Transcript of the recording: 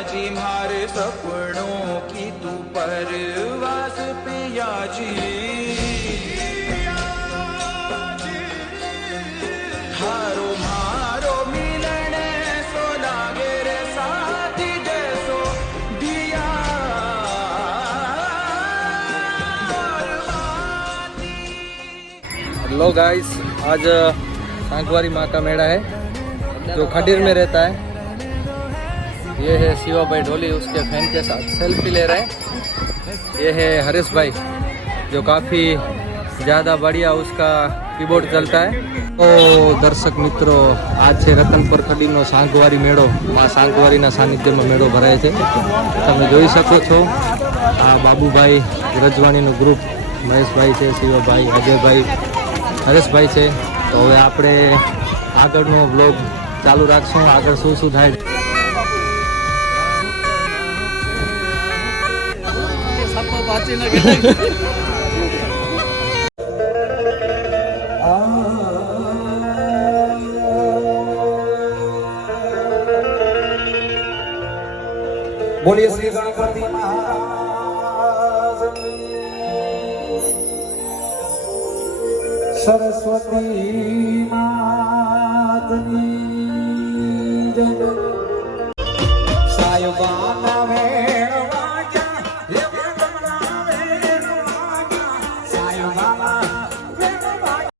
जी मारे सपनों की तू परवास पिया जी हारो मारो मिलन सो लागे रे साथी जैसो दिया हेलो गाइस, आज सांगवारी माँ का मेला है जो खडीर में रहता है। ये है शिवा भाई ढोली, उसके फैन के साथ सेल्फी ले रहे हैं। ये है हरीश भाई जो काफ़ी ज़्यादा बढ़िया उसका कीबोर्ड चलता है। तो दर्शक मित्रों, आज છે રતનપર ખડીનો સાંગવારી મેળો। માં સાંગવારીના સાનિધ્યમાં મેળો ભરાય છે। તમે જોઈ શકો છો આ બાબુભાઈ રજવાણીનું ગ્રુપ, મહેશભાઈ છે, શિવાભાઈ, અજયભાઈ, હરેશભાઈ છે। તો હવે આપણે આગળનો વ્લોગ ચાલુ રાખશું। આગળ શું શું થાય बोलिए श्री गणपति महाराज सरस्वती मातनी जय।